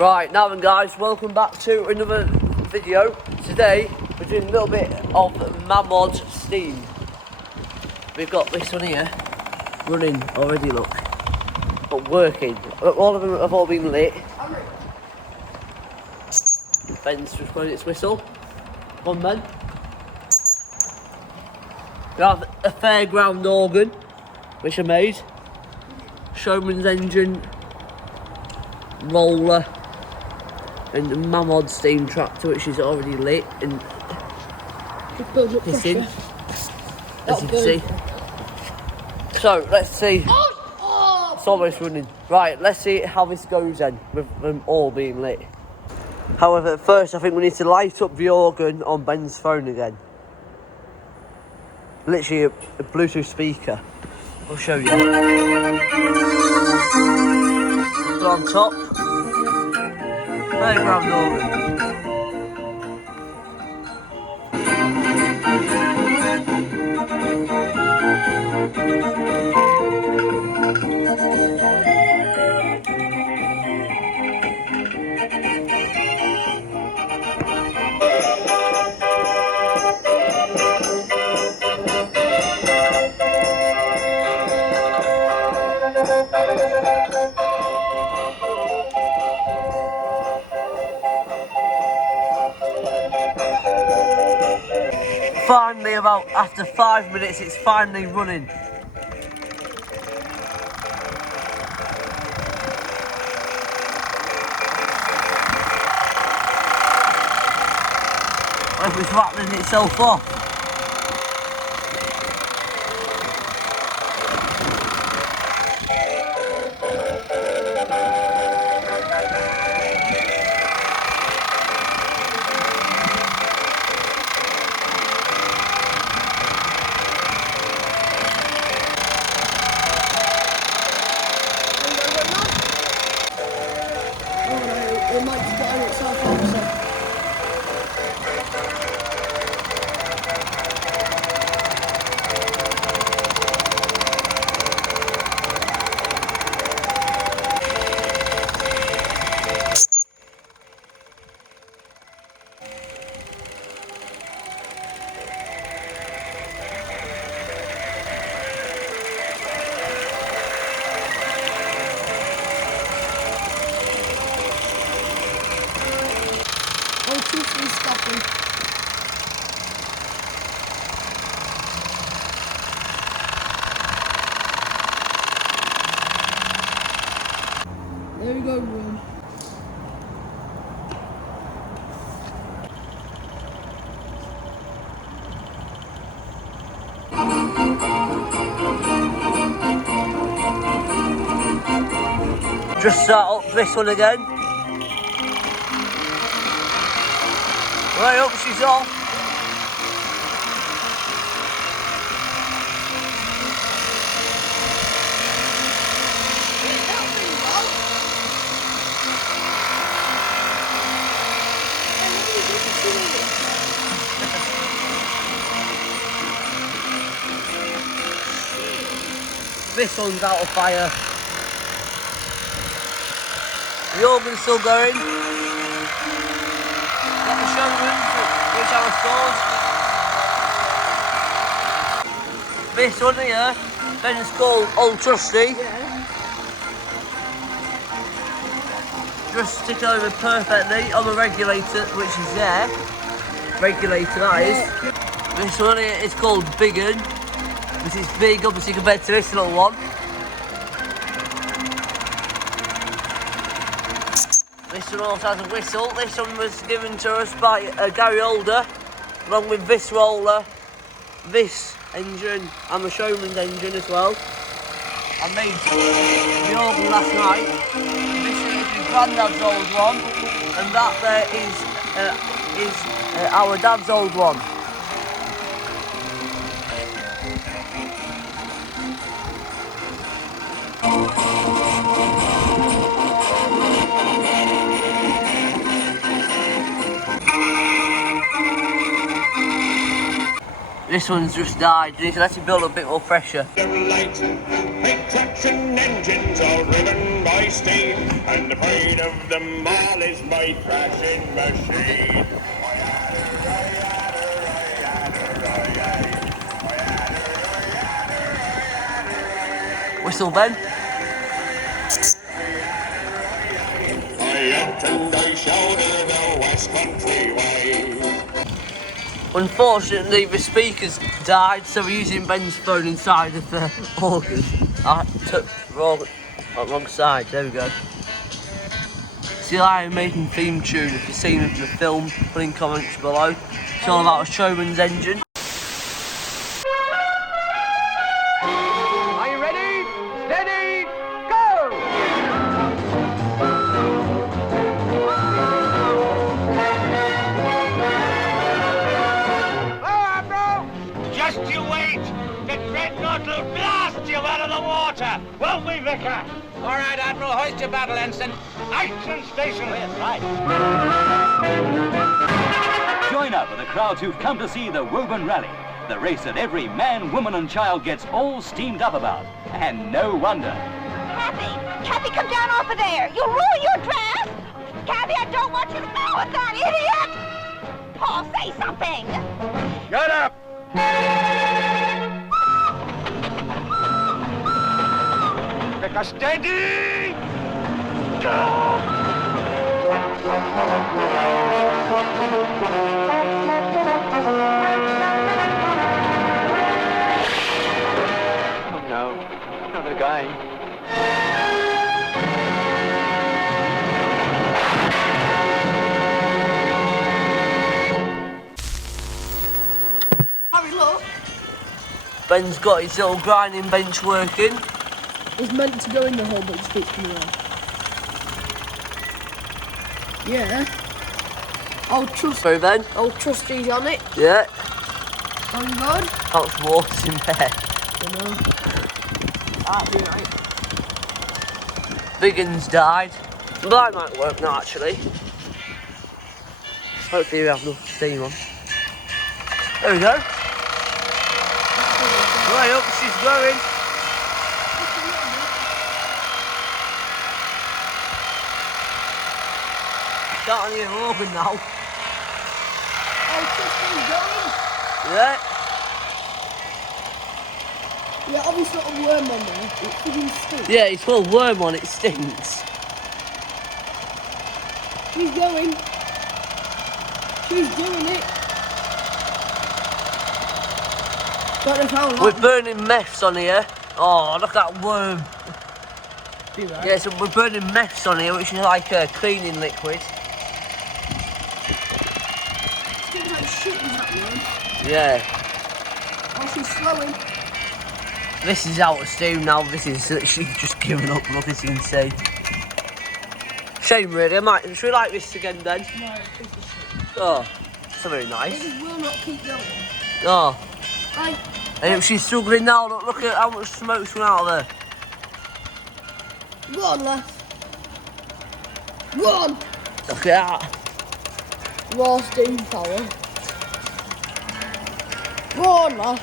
Right, now then guys, welcome back to another video. Today, we're doing a little bit of mamod steam. We've got this one here, running already, look. But working. All of them have all been lit. Ben's just blowing its whistle. Come on, Ben. We have a fairground organ, which I made. Showman's engine, roller, and the mamod steam tractor, which is already lit and hissing, as you can see. So let's see. It's almost running. Right, let's see how this goes then, with them all being lit. However, at first I think we need to light up the organ on Ben's phone again. Literally a Bluetooth speaker. I'll show you. Put on top. Playground organ. Finally, about after 5 minutes, it's finally running. It was rattling itself off. It might just burn itself off, so. There we go, room. Just start up this one again. Right up, she's off. This one's out of fire. The organ's still going. Got the showroom, which I restored. This one here, Ben's called Old Trusty. Yeah. Just stick over perfectly on the regulator, which is there. Regulator, that is. This one here is called Big Un. This is big, obviously, compared to this little one. This one also has a whistle. This one was given to us by Gary Older, along with this roller, this engine, and the Showman's engine as well. I made the organ last night. This is my granddad's old one, and that there is our dad's old one. This one's just died. You need to let it build a bit more pressure. Light, big traction engines all driven by steam, and the pride of them all is my thrashing machine. Whistle, Ben. I up and I shouted the West Country way. Unfortunately, the speakers died, so we're using Ben's phone inside of the organ. I took wrong side. There we go. It's the Iron Maiden theme tune. If you've seen it in the film, put in comments below. It's all about a showman's engine. Are you ready? Steady, go! Just you wait! The dreadnought will blast you out of the water! Won't we, Vicar? All right, Admiral, hoist your battle ensign. Action station! Yes, right. Join up with the crowds who've come to see the Woburn Rally, the race that every man, woman and child gets all steamed up about. And no wonder. Kathy, come down off of there. You'll ruin your dress. Kathy, I don't want you to go with that idiot. Paul, say something. Shut up! Vicar, steady! Oh, no. Not again. Harry, look. Ben's got his little grinding bench working. It's meant to go in the hole, but it just keeps coming out. Yeah. I'll trust these on it. Yeah. On good. That's water in there. You know. That'll be right. Big un's died. That might work now, actually. Hopefully we have enough steam on. There we go. Right up, she's going. Starting to get open now. I'll trust these going. Yeah. Yeah, obviously got a worm on there. It couldn't stick. Yeah, it's full of worm on it, stinks. She's going. She's doing it. Don't know how long. We're burning meths on here. Oh, look at that worm. Be right. Yeah, so we're burning meths on here, which is like a cleaning liquid. It's getting like shit, is that worm? Yeah. Oh, she's slowing. This is out of steam now. This is literally just giving up. Look, it's insane. Shame, really. Should we like this again, then? No, it's just shit. Oh, it's very It nice. just will not keep going. Oh, Like, and she's struggling now. Look at how much smoke's coming out of there. go on, lass. Go on. Look at that. Raw steam power. Go on, lass.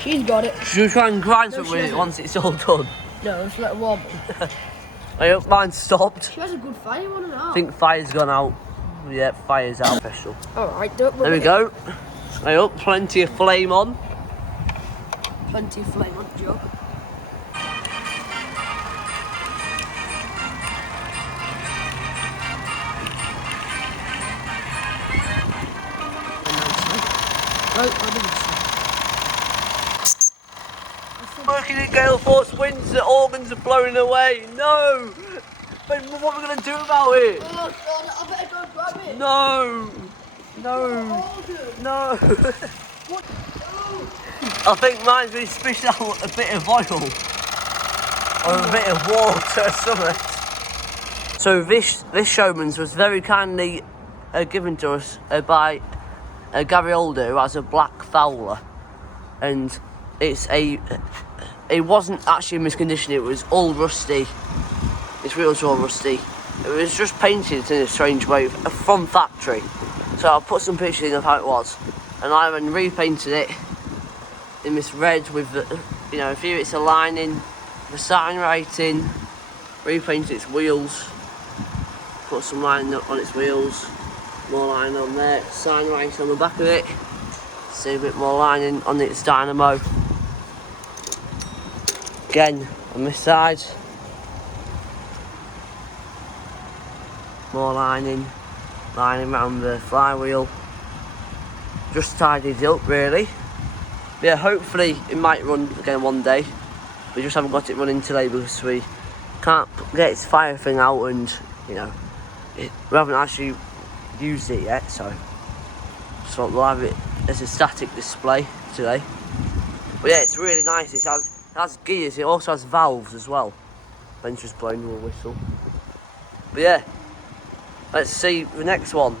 She's got it. Should we try and grind No, something she with it hasn't. once it's all done? No, let's let her warm up. I hope mine's stopped. She has a good fire on her. I think fire's gone out. Yeah, fire's out, special. Alright, don't There we go. I hope plenty of flame on. Plenty of flame on the job. Right, I think Working in gale force winds, the organs are blowing away. No! But what are we going to do about it? Oh god, I better go grab it. No! No! No! I think mine's been spitting out a bit of oil. Or a bit of water or something. So this showman's was very kindly given to us by Gary Older, who has a black Fowler. And it wasn't actually in miscondition, it was all rusty. Its wheels were all rusty. It was just painted in a strange way from factory. So I'll put some pictures in of how it was. And I then repainted it in this red with the, you know, a few bits of lining, the sign writing, repainted its wheels, put some lining on its wheels, more lining on there, sign writing on the back of it, see a bit more lining on its dynamo. Again, on this side, more lining around the flywheel. Just tidied it up really. Yeah, hopefully it might run again one day. We just haven't got it running today because we can't get its fire thing out, and you know, we haven't actually used it yet, so we'll have it as a static display today. But yeah, it's really nice. It has gears, it also has valves as well. Ben's just blowing a whistle. But yeah, let's see the next one.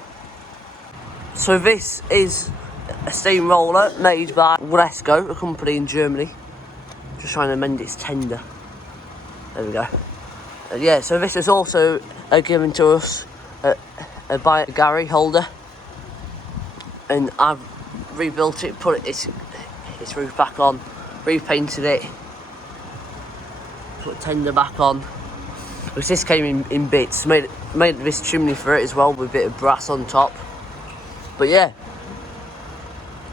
So this is a steamroller made by Wesco, a company in Germany. Just trying to mend its tender. There we go. Yeah, so this is also given to us by Gary Holder, and I've rebuilt it, put its roof back on, repainted it, put tender back on. Because this came in bits, made this chimney for it as well with a bit of brass on top. But yeah,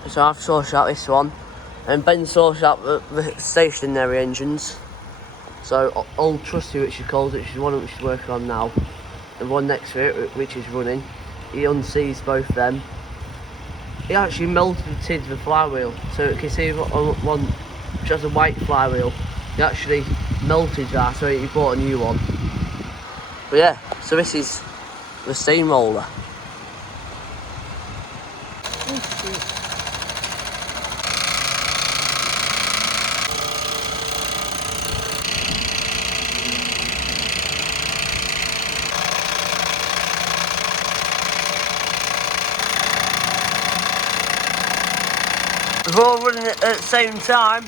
so I've sorted out this one, and Ben sorted out the stationary engines. So Old Trusty, which she calls it, which is one which she's working on now, and one next to it which is running. He unsees both them. He actually melted the flywheel, so you can see on one which has a white flywheel, he actually melted that, so he bought a new one. But yeah, so this is the steamroller. We're all running at the same time.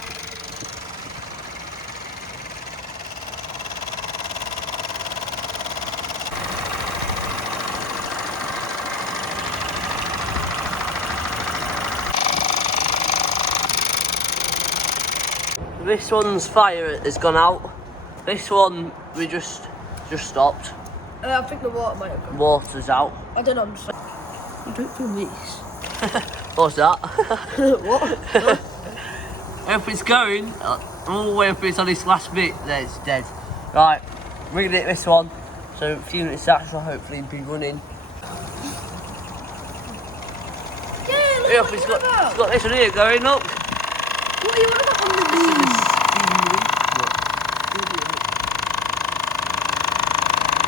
This one's fire has gone out. This one we just stopped. I think the water might have gone. Water's out. I don't know, I'm just like, you don't feel this. What's that? What? If it's going, all the way up it's on this last bit, there it's dead. Right, we're gonna hit this one. So a few minutes after, I'll hopefully be running. Yeah, look, Yep, it's got this one here going, look. What are you on about on the beam?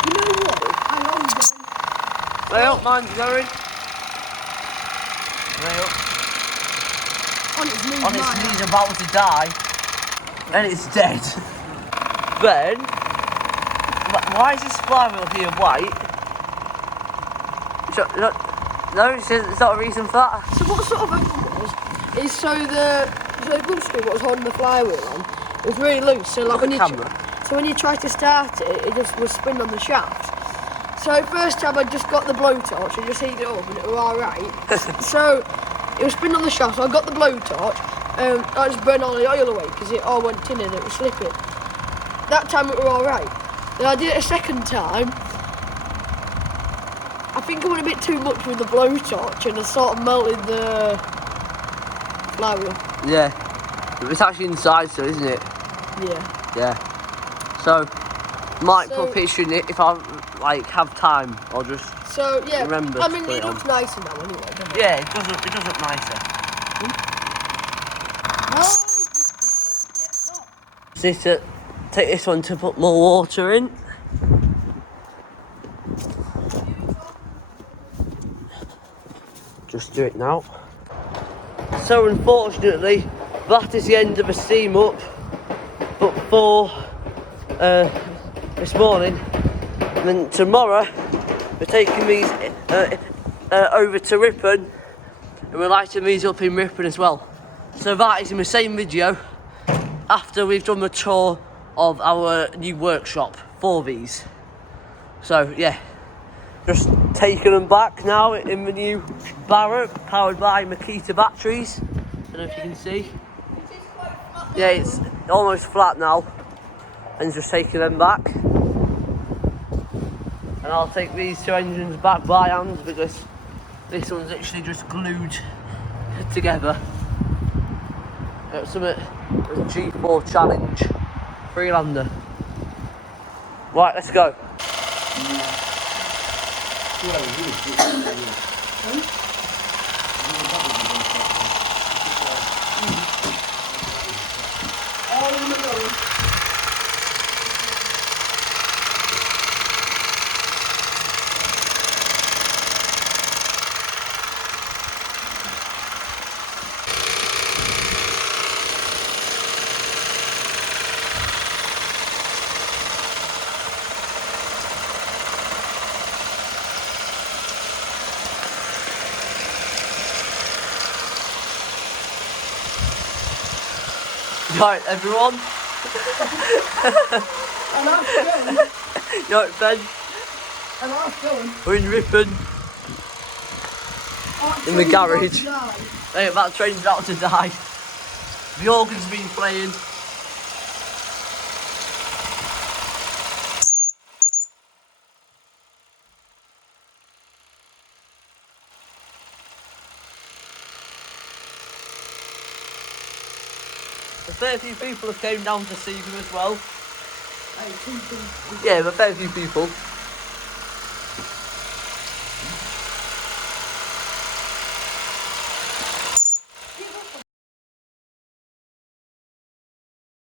You know what? I love them. Way up, mine's going. Way up. On its knees, On its knees, about to die. And it's dead. Ben, why is this flywheel here white? No, it's not a reason for that. So what sort of happened was, is so the good screw what was holding the flywheel on, it was really loose, so like when you try to start it, it just was spinning on the shaft. So first time I just got the blowtorch and just heated it up and it was alright. So it was spinning on the shaft, so I got the blowtorch, I just burned all the oil away because it all went in and it was slipping. That time it was alright. Then I did it a second time. I think I went a bit too much with the blowtorch and I sort of melted the flywheel. Yeah, it's actually inside still, isn't it? Yeah. Yeah. So, might put a picture in it if I like have time. I'll just remember. I mean, it looks nicer now anyway, doesn't it? Yeah, it does look nicer. So take this one to put more water in. Just do it now. So unfortunately, that is the end of the steam up. But for this morning, and then tomorrow we're taking these over to Ripon, and we're lighting these up in Ripon as well. So that is in the same video after we've done the tour of our new workshop for these. So yeah, just taking them back now in the new Barrett, powered by Makita batteries. I don't know if you can see. Yeah, it's almost flat now. And just taking them back. And I'll take these two engines back by hand because this one's actually just glued together. Got some G4 Challenge Freelander. Right, let's go. Right, everyone. And I'm going. Right, Ben. And I'm going. We're in Ripon. In the garage. Hey, that train's about to die. The organ's been playing. A fair few people have came down to see them as well. Yeah, a fair few people.